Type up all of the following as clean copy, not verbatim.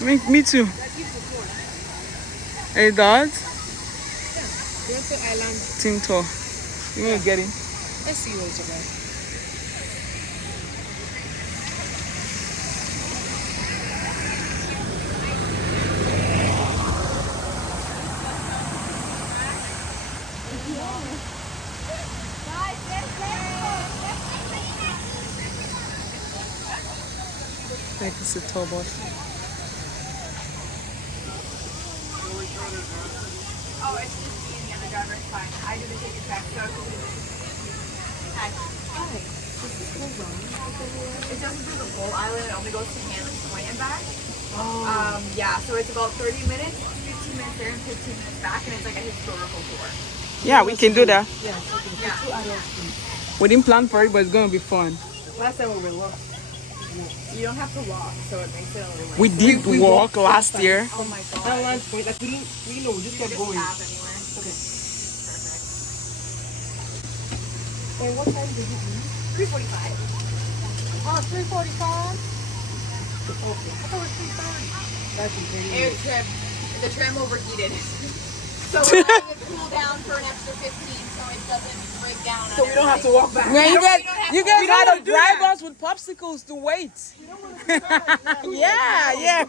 Me too. It does? Toronto Island. Team tour. You want to get in? Let's see what it's about. Like it's a tour bus. Oh, it's just me and the other driver. It's fine. I do the ticket check. So hi. It doesn't do the whole island. It only goes to Hanlan Point and back. Yeah, so it's about 30 minutes, 15 minutes there and 15 minutes back, and it's like a historical tour. Yeah, we can do that. Yeah, yeah. We didn't plan for it, but it's going to be fun. Last time we were lost. You don't have to walk, so it makes it a little like... We did walk last year. Oh my god. Hanlan's Point, like we know, we just kept going. Tap anywhere. Okay. Perfect. And what time did you leave? 3:45. Oh, 3:45? Okay. I thought it was 3:30. That's insane. The tram overheated. So we're letting it cool down for an extra 15 so it doesn't break down. So we don't have to walk back. Yeah, you guys had to drive us with popsicles to wait. Yeah.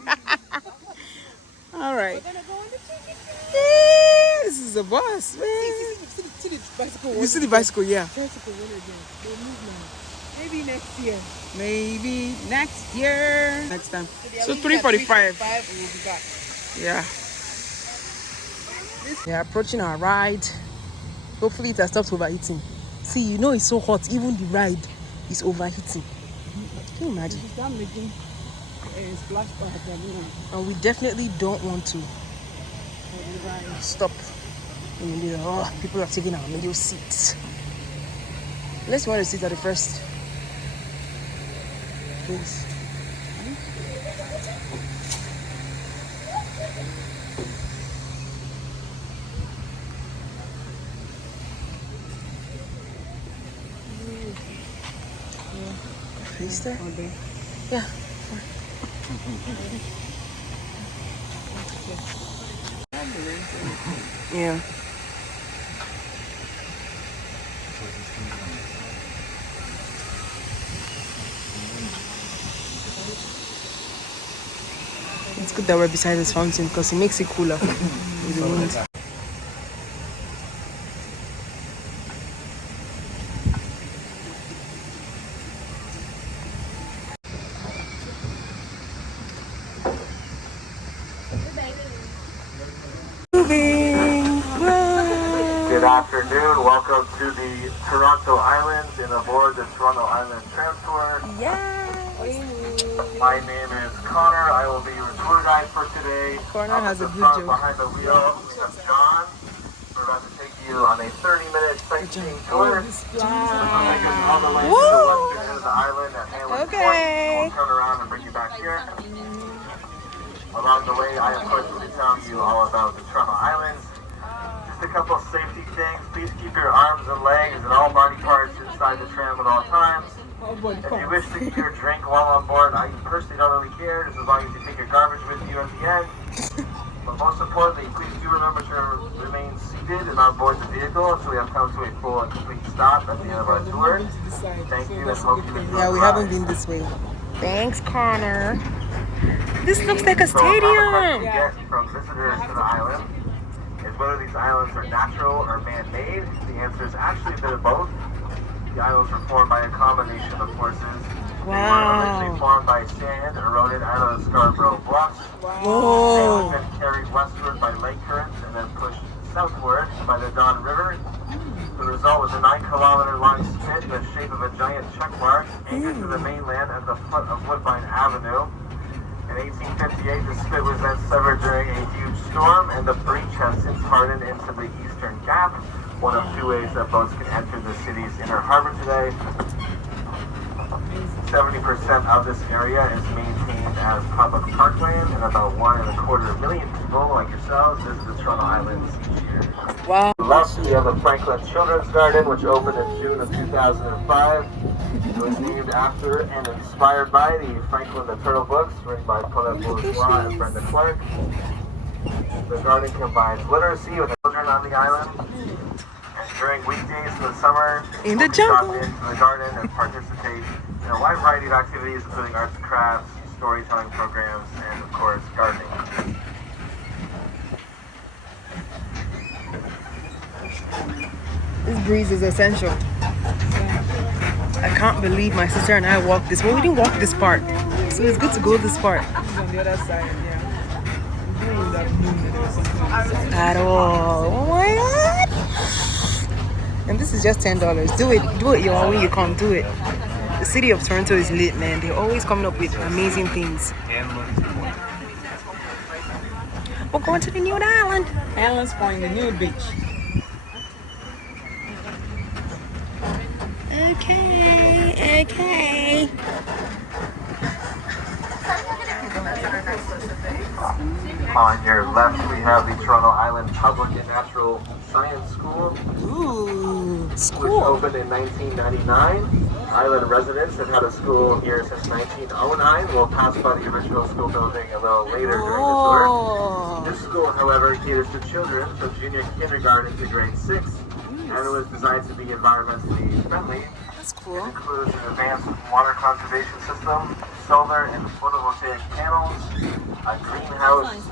All right. We're gonna go on the ticket. Yeah, this is a bus, man. See the bicycle. You see the bicycle, yeah. Bicycle winner again. They'll move now. Maybe next year. Maybe next year. Next time. So we leave at 3:45. 3:45, we'll be back. Yeah. We are approaching our ride. Hopefully it has stopped overheating. See, you know it's so hot. Even the ride is overheating. Can you imagine? Start making a splash pad. And we definitely don't want to stop in the middle. Oh, people are taking our middle seats. Let's want to sit at the first. Please. Is there? Yeah. Yeah. It's good that we're beside this fountain because it makes it cooler with the wind. Good afternoon. Welcome to the Toronto Islands and aboard the Toronto Island Transport. My name is Connor. I will be your tour guide for today. Connor has a good front, joke. Behind the wheel, we have John. We're about to take you on a 30-minute sightseeing tour. This will take us all the way to the western end of the island at Hanlan Point. We'll turn around and bring you back here. Along the way, I of course will be telling you all about the Toronto Islands. Just a couple of safety things. Please keep your arms and legs and all body parts inside the tram at all times. If you wish to keep your drink while on board, I personally don't really care, just as long as you take your garbage with you at the end. But most importantly, please do remember to remain seated and on board the vehicle until we have come to a full and complete stop at the end of our tour. Thank you and hope you enjoy. Yeah, we haven't been this way. Thanks, Connor. This looks like a stadium. How the question you get from visitors to the island is whether these islands are natural or man-made. The answer is actually a bit of both. The islands were formed by a combination of forces. They were originally formed by sand eroded out of the Scarborough Bluffs. They were then carried westward by lake currents and then pushed southward by the Don River. The result was a 9-kilometer long spit in the shape of a giant check mark anchored to the mainland at the foot of Woodbine Avenue. In 1858, the spit was then severed during a huge storm, and the breach has since hardened into the Eastern Gap, one of two ways that boats can enter the city's inner harbor today. 70% of this area is maintained as public parkland, and about 1.25 million people like yourselves visit the Toronto Islands each year. Wow. left, we have the Franklin Children's Garden, which opened in June of 2005. It was named after and inspired by the Franklin the Turtle books written by Colette Bourgeois and Brenda Clark. The garden combines literacy with children on the island. And during weekdays in the summer, In the drop jungle. into the garden and participate in a wide variety of activities, including arts and crafts, storytelling programs, and of course, gardening. This breeze is essential. I can't believe my sister and I walked this. Well, we didn't walk this part, so it's good to go this part. It's on the other side, yeah. Doing that movement or something. At all. Oh my god! And this is just $10. Do it, y'all. When you come, do it. The city of Toronto is lit, man. They're always coming up with amazing things. We're going to the new island. Hanlan's Point, the new beach. Okay. On your left, we have the Toronto Island Public and Natural Science School, Ooh, which school. opened in 1999. Island residents have had a school here since 1909. We'll pass by the original school building a little later during the tour. Oh. This school, however, caters to children from junior kindergarten to grade 6, and it was designed to be environmentally friendly. That's It cool. includes an advanced water conservation system, solar and photovoltaic panels, a greenhouse,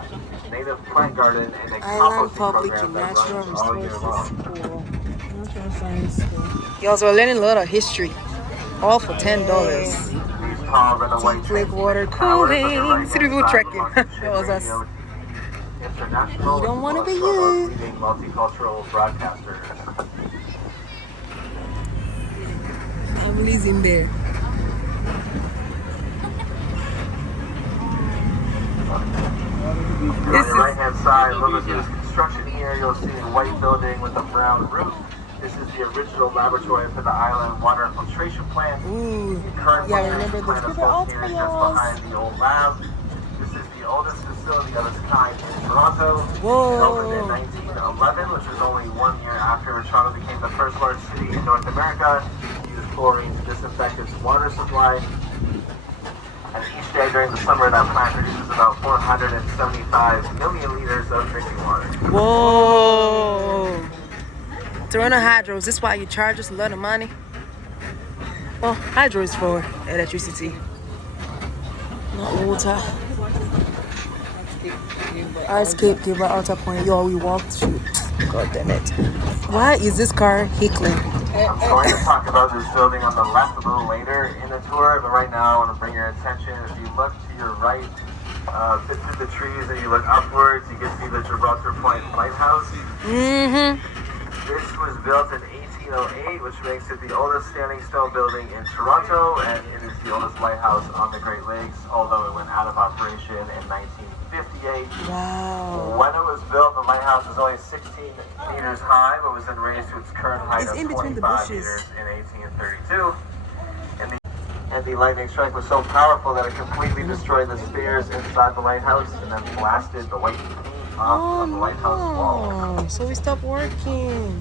native plant garden, and a Island composting Public program and that Natural runs all year Resources long. School. Natural Science School. Y'all, so we're learning a lot of history. All for $10. These tall red and white Deep lake water towers on your cooling. right-hand See the people side trekking. belong to That was us. Radio International, You don't wanna as well be as Toronto's you. leading multicultural broadcaster. Families in there. On your right-hand side, look at this construction here. You'll see a white building with a brown roof. This is the original laboratory for the island water filtration plant. Ooh. The current Yeah, filtration remember plant this. is People are all located just trials. behind the old lab. This is the oldest facility of its kind in Toronto. Whoa. It opened in 1911, which was only 1 year after Toronto became the first large city in North America. It used chlorine to disinfect its water supply. And each day during the summer, that plant produces about 475 million liters of drinking water. Whoa. Toronto Hydros, this is why you charge us a lot of money. Well, hydro is for electricity, not water. Hardscape, give out outer point. Yo, we walked through. God damn it. Why is this car hickling? I'm going to talk about this building on the left a little later in the tour, but right now I want to bring your attention. If you look to your right, bit through the trees and you look upwards, you can see the Gibraltar Point Lighthouse. Mm-hmm. This was built in 1808, which makes it the oldest standing stone building in Toronto, and it is the oldest lighthouse on the Great Lakes, although it went out of operation in 1958. Wow. When it was built, the lighthouse was only 16 meters high, but was then raised to its current height It's of in between the 25 bushes. meters in 1832. And the lightning strike was so powerful that it completely destroyed the spheres inside the lighthouse and then blasted the white paint off of the lighthouse wall. no. So we stopped working.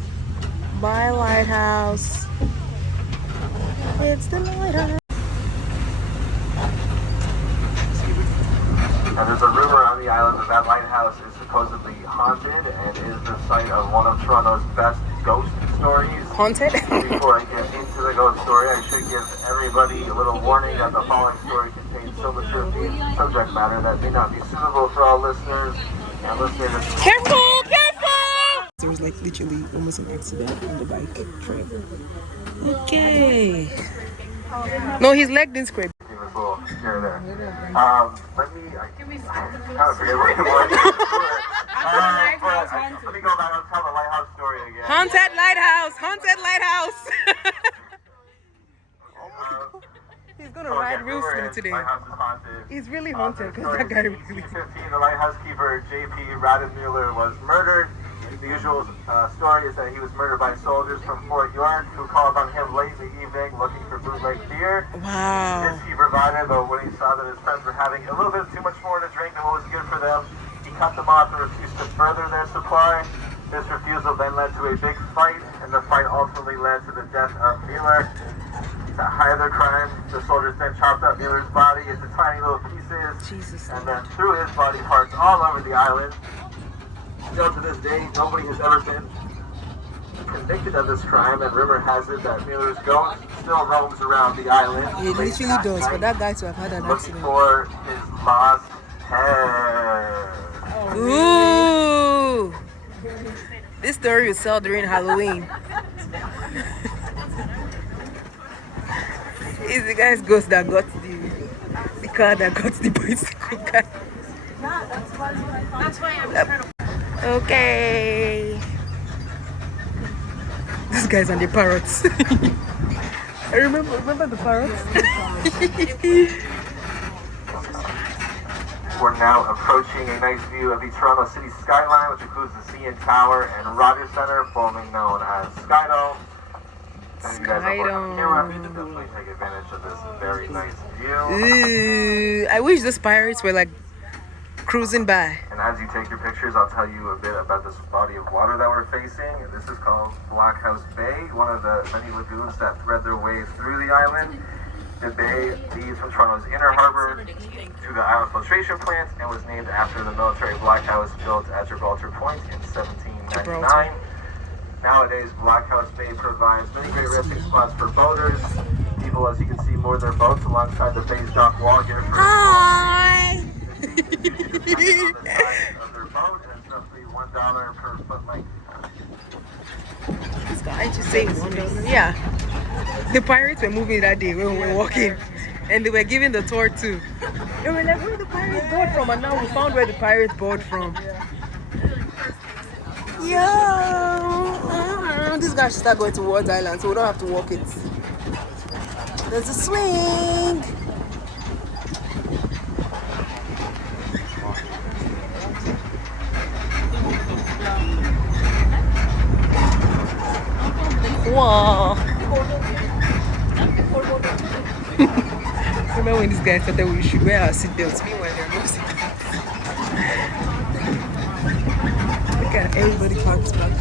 Bye, lighthouse. It's the lighthouse. And there's a rumor on the island that that lighthouse is supposedly haunted and is the site of one of Toronto's best ghost stories. Haunted? Before I get into the ghost story, I should give everybody a little warning that the following story contains so mature subject matter that may not be suitable for all listeners. And listeners, Careful! Careful! There was like literally almost an accident on the bike trail. Okay. No, his leg didn't scrape. he was a little scared there. Let me kind of forget what it was. Let me go back and tell the lighthouse story again. Haunted lighthouse! Haunted lighthouse! He's gonna ride real slow today. Lighthouse is haunted. He's really haunted because that guy really. 1815, the lighthouse keeper J.P. Radenmuller was murdered. The usual story is that he was murdered by soldiers from Fort York who called on him late in the evening looking for bootleg beer. Wow. This he provided, but when he saw that his friends were having a little bit too much more to drink than what was good for them, he cut them off and refused to further their supply. This refusal then led to a big fight, and the fight ultimately led to the death of Mueller. To hide their crime, the soldiers then chopped up Mueller's body into tiny little pieces, Jesus. and then threw his body parts all over the island. Still to this day, nobody has ever been convicted of this crime, and rumor has it that Mueller's ghost still roams around the island. It literally does. For that guy to have had an looking accident. for his lost hair. Ooh. This story will sell during Halloween. It's the guy's ghost that got the car that got the bicycle guy. That's why I'm trying to. Okay. This guy's on the parrots. I remember the parrots. We're now approaching a nice view of the Toronto City skyline, which includes the CN Tower and Rogers Center, formerly known as Skydome. And you guys are on camera, you can definitely take advantage of this very nice view. Ooh, I wish those pirates were like cruising by. And as you take your pictures, I'll tell you a bit about this body of water that we're facing. This is called Black House Bay, one of the many lagoons that thread their way through the island. The bay leads from Toronto's inner harbor to the island filtration plant and was named after the military Black House built at Gibraltar Point in 1799. Nowadays, Black House Bay provides many great resting spots for boaters. People, as you can see, moor their boats alongside the bay's dock wall here for Hi. of their boat, and it's roughly $1 per foot length. Aren't you saying $1? Yeah. The pirates were moving that day when we were walking, and they were giving the tour too. They were like, where the pirates board from? And now we found where the pirates board from. Yo! This guy should start going towards Island so we don't have to walk it. There's a swing! Wow! Remember when this guy said that we should wear our seatbelts? Meanwhile, there are no seatbelts. Look at everybody parked back.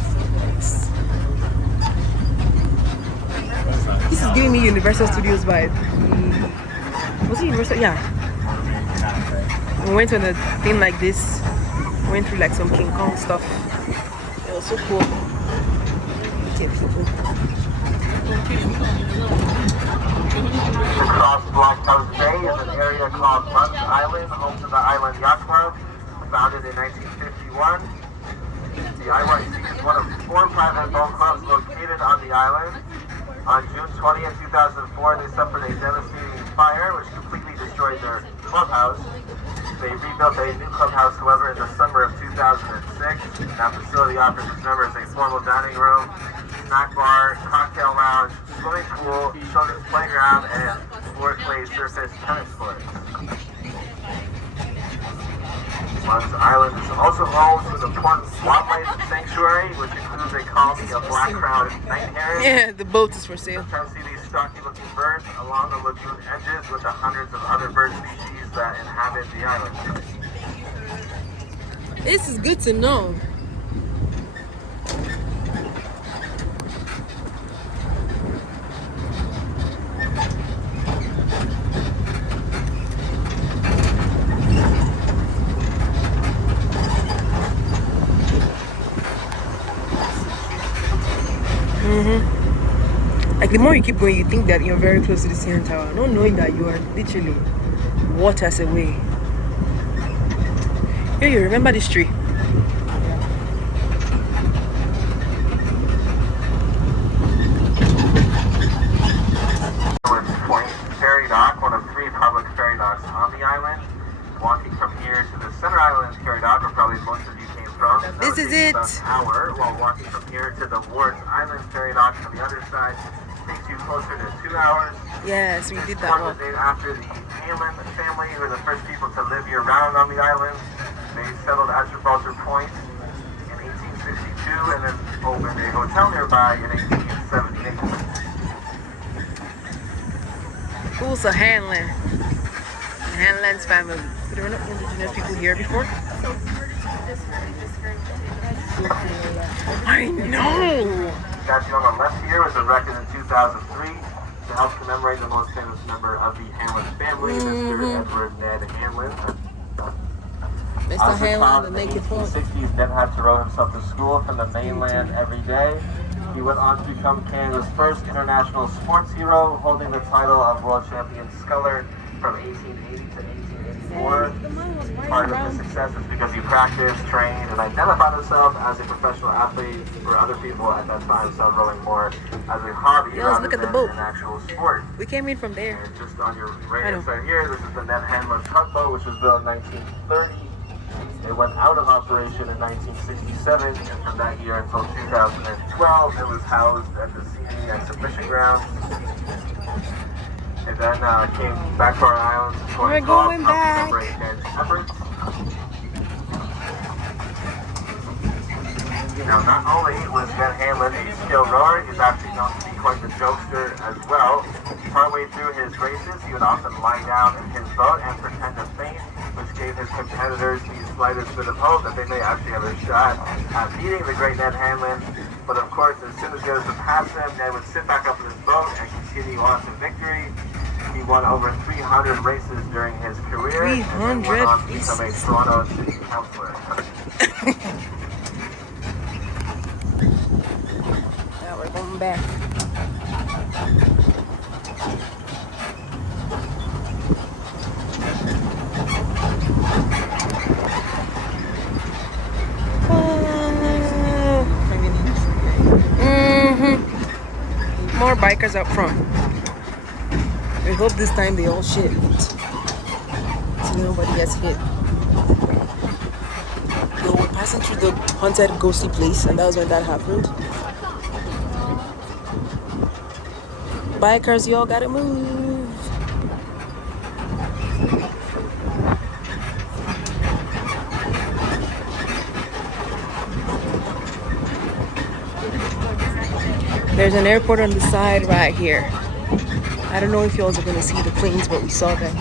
This is giving me Universal Studios vibe. Was it Universal? Yeah. We went on a thing like this. We went through like some King Kong stuff. It was so cool. Okay, people. Across Black House Bay is an area called Munns Island, home to the Island Yacht Club, founded in 1951. The IYC is one of 4 private boat clubs located on the island. On June 20th, 2004, they suffered a devastating fire which completely destroyed their clubhouse. They rebuilt a new clubhouse, however, in the summer of 2006. That facility offers its members a formal dining room, snack bar, cocktail lounge, swimming pool, children's playground, and floor-clay surface tennis courts. Munns Island is also home to the important wildlife sanctuary, which includes a colony of black-crowned night herons. Yeah, the boat is for sale. Sometimes see these stocky-looking birds along the lagoon edges with the hundreds of other bird species that inhabit the island. This is good to know. Like the more you keep going, you think that you're very close to the CN Tower, not knowing that you are literally waters away. Hey, you remember this tree? Point Ferry Dock, one of 3 public ferry docks on the island. Walking from here to the Center Island Ferry Dock, where probably most of you came from. This is it. About an hour, while walking from here to the Wards Island Ferry Dock on the other side takes you closer to 2 hours. Yes, we did This that one one. was named after the Hanlan family, who were the first people to live year-round on the island. They settled at Gibraltar Point in 1862 and then opened a hotel nearby in 1878. Who's a Hanlan? Hanlan's family. There were no indigenous people here before. I know. Statue on the left here was erected in 2003 to help commemorate the most famous member of the Hanlan family, Mr. Edward Ned Hanlan. Mr. Hanlan, the in the naked boy. 1860s, Ned had to row himself to school from the mainland every day. He went on to become Canada's first international sports hero, holding the title of world champion sculler from 1880 to 1884. Part of his success is because he practiced, trained, and identified himself as a professional athlete, where other people at that time saw rowing more as a hobby rather look at the than boat. an actual sport. We came in from there. And just on your right hand side here, this is the Ned Hanlan tugboat, which was built in 1930. It went out of operation in 1967, and from that year until 2012, it was housed at the Sydney Exhibition Ground. It then came back to our islands in 2012 We're going to back. commemorate Ned's efforts. Now, not only was Ned Hanlan a skilled rower, he's actually known to be quite the jokester as well. Partway through his races, he would often lie down in his boat and pretend to faint, which gave his competitors the slightest bit of hope that they may actually have a shot at beating the great Ned Hanlan. But of course, as soon as he was to pass him, Ned would sit back up in his boat and continue on to victory. He won over 300 races during his career. 300 and then went on to become a Toronto City Councillor. Now we're going back. More bikers up front. We hope this time they all shit. So nobody gets hit. So we're passing through the haunted ghostly place, and that was when that happened. Bikers, y'all gotta move. There's an airport on the side right here. I don't know if y'all are gonna see the planes, but we saw them.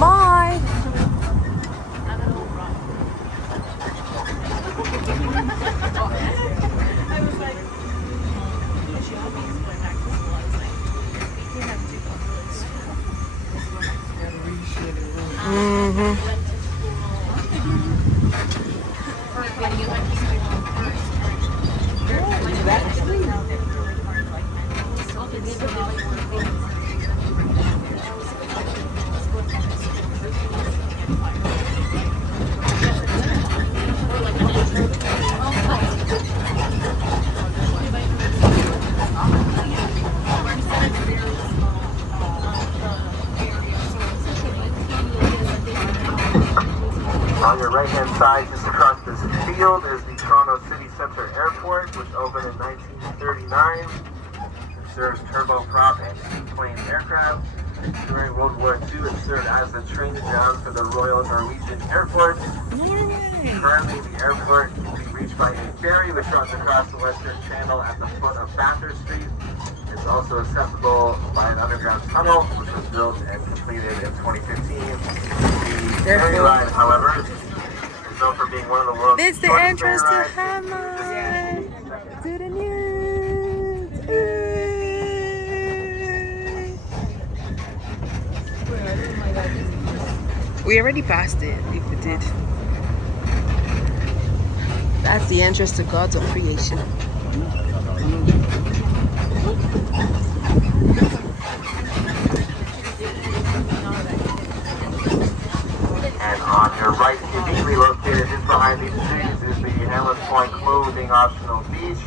Bye. On your right-hand side, just across this field, is the Toronto City Centre Airport, which opened in 1939. It serves turboprop and seaplane aircraft. During World War II, it served as the training ground for the Royal Norwegian Air Force. Currently, the airport can be reached by a ferry, which runs across the Western Channel at the foot of Bathurst Street. It's also accessible by an underground tunnel, which was built and completed in 2015. The ferry ride, however, is known for being one of the world's It's the shortest entrance to ferry rides. Hanlan. To the news. We already passed it, if we did. That's the entrance to Gods of Creation. And on your right, conveniently located just behind these trees, is the Hanlan Point Clothing Optional Beach.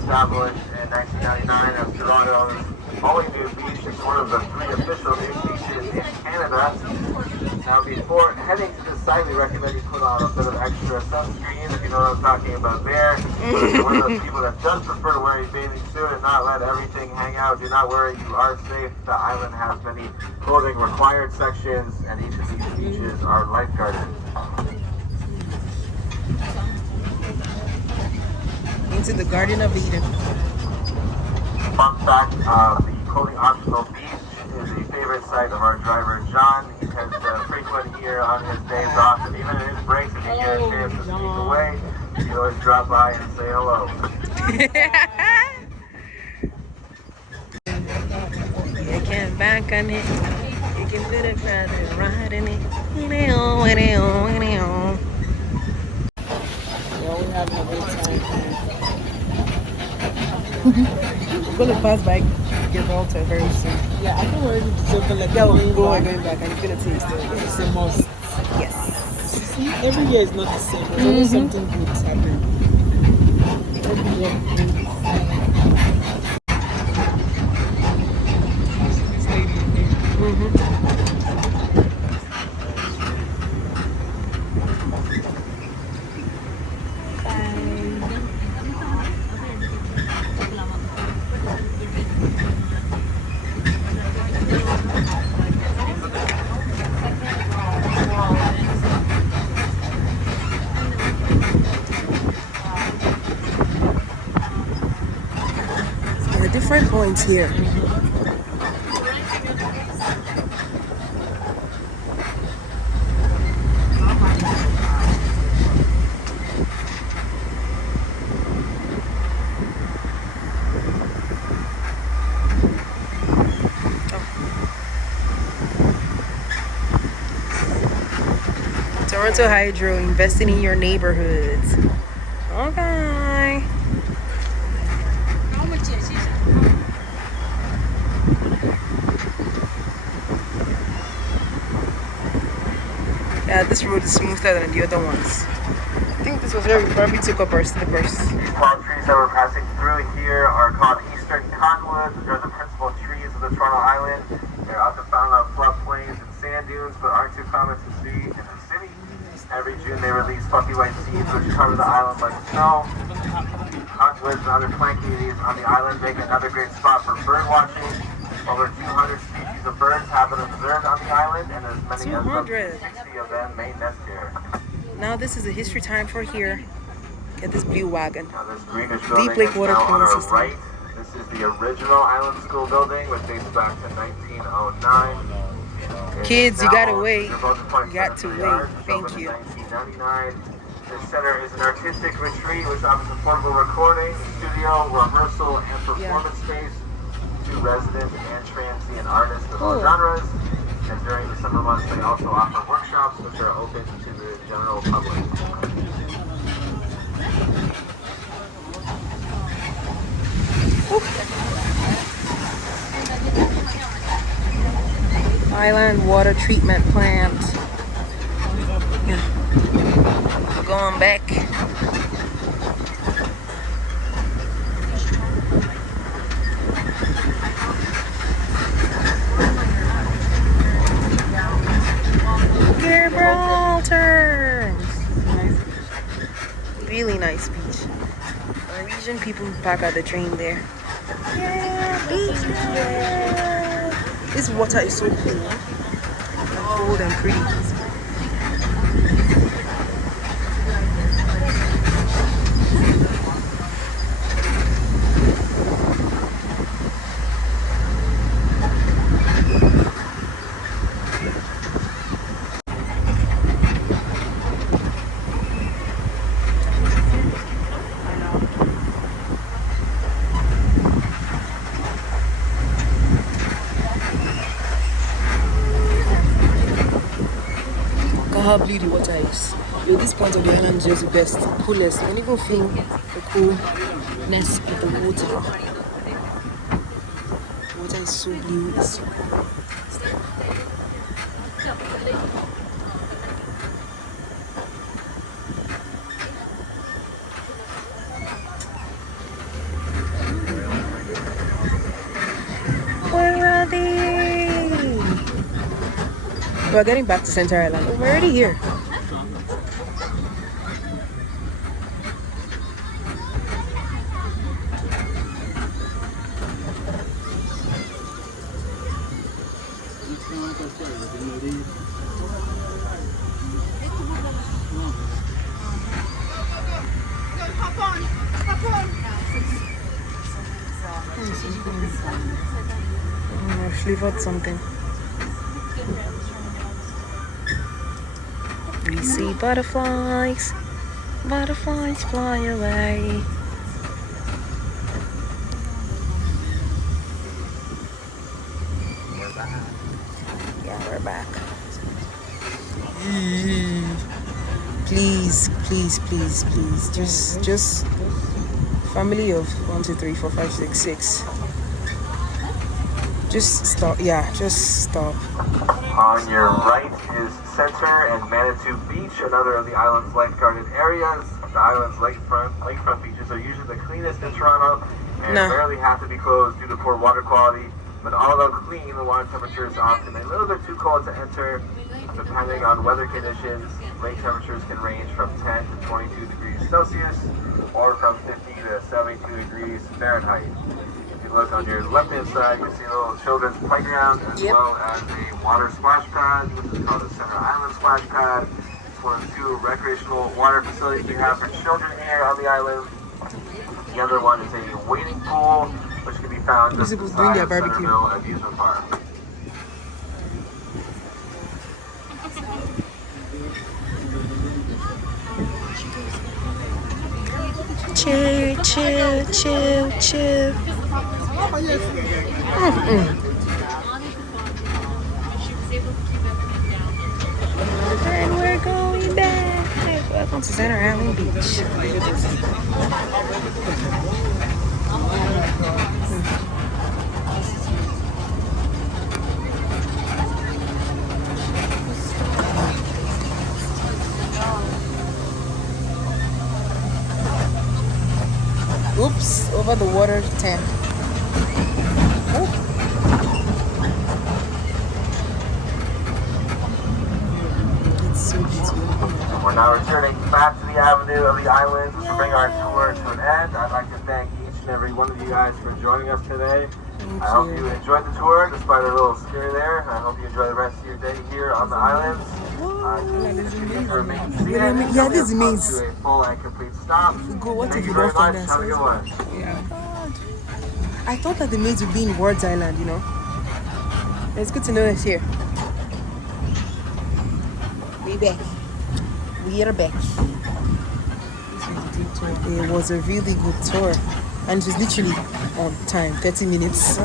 Established in 1999 as Toronto's only new beach. It's one of the 3 official new beaches in Canada. Now before heading to this site, we recommend you put on a bit of extra sunscreen, if you know what I'm talking about there. But if you're one of those people that does prefer to wear a bathing suit and not let everything hang out, do not worry, you are safe. The island has many clothing required sections, and each of these beaches are lifeguarded. Into the Garden of Eden. Fun fact, the clothing optional beach is a favorite site of our driver John. He tends to frequent here on his days off, and even in his breaks, if you get a chance to sneak away, you always drop by and say hello. You can back on it. You can fit it right and ride in it. Well, we're having a good time. We're gonna pass by Gibraltar very soon. Yeah, I think we're already jumping like Yeah, we're going going back. back and you're gonna taste it. It's a must. Yes. See, every year is not the same. There's always something good happening. Every year. There are different points here. Toronto Hydro, investing in your neighborhoods. Okay. Yeah, this road is smoother than the other ones. I think this was where we probably took up our slippers. These palm trees that we're passing through here are called eastern cottonwoods, which are the principal trees of the Toronto Island. They're often found on floodplains and sand dunes, but aren't too common to see in the city. Every June they release fluffy white seeds which cover the island like snow. Cottonwoods and other plant communities on the island make another great spot for bird watching. Over 200 species of birds have been observed on the island, and as many as up to 60 of them may nest here. Now this is a history time for here. Get this blue wagon. Now this greenish building Deep Lake is Water now on Cooling our System. right. This is the original Island School building, which dates back to 1909. Kids, you gotta wait. You Got to wait. Thank you. 1999. This center is an artistic retreat which offers affordable recording, studio, rehearsal, and performance space to resident and transient artists of all genres. And during the summer months, they also offer workshops which are open to the general public. Island water treatment plant. Yeah. Going back. Gibraltar. Really nice beach. Norwegian people park at the train there. Yeah, beach. Yeah. This water is so cool and cold and pretty. How blue the water is. At this point of the island is just the best, coolest. You can even feel the coolness of the water. The water is so blue. It's so cool. Where are they? We're getting back to Center Island. Oh, we're already here. I've flavored something. We see butterflies, butterflies fly away. We're back. Yeah, we're back. Please, please, please, please. Just family of 1, 2, 3, 4, 5, 6, 6. Just stop. Yeah, just stop. On your right is Center and Manitou Beach, another of the island's lifeguarded areas. The island's lakefront beaches are usually the cleanest in Toronto and rarely have to be closed due to poor water quality. But although clean, the water temperature is often a little bit too cold to enter. Depending on weather conditions, lake temperatures can range from 10 to 22 degrees Celsius or from 50 to 72 degrees Fahrenheit. If you look on your left-hand side, you see a little children's playground as well as a water splash pad, which is called the Center Island Splash Pad. It's one of the 2 recreational water facilities we have for children here on the island. The other one is a wading pool, which can be found just beside the Centerville Amusement Park. Chill, chill, chill, chill. And we're going back. Welcome to Center Island Beach. Oops, over the water tank. Oh. It's so beautiful. We're now returning back to the avenue of the island to bring our tour to an end. I'd like to thank each and every one of you guys for joining us today. I hope you enjoyed the tour, despite a little scary there. I hope you enjoy the rest of your day here on the islands. Yeah, this means to a full and complete stop. Go. What Thank if you you very don't find much. us? Have a good one. Yeah. God. I thought that the maze would be in Words Island, you know. It's good to know it's here. We're back. We are back. It was a really good tour. And it was literally on time, 30 minutes.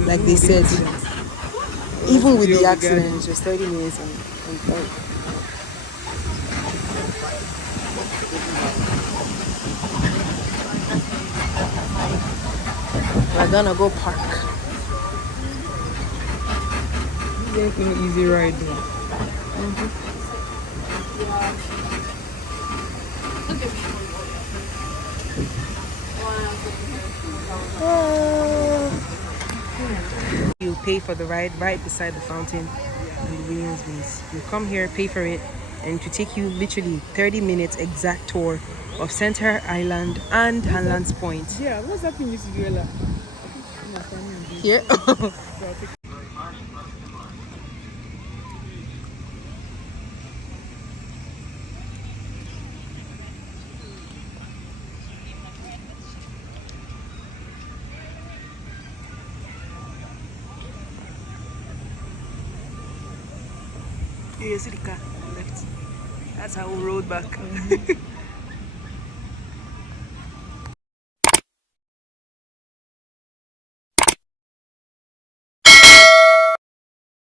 Like they said. Even with the accident, it was 30 minutes on time. We're gonna go park. It's an easy ride. You pay for the ride right beside the fountain and the Williams Base. You come here, pay for it, and it will take you literally 30 minutes exact tour of Center Island and Hanlan's Point. Yeah, what's happening with Yuela? Here? You see the car left. That's how we rode back.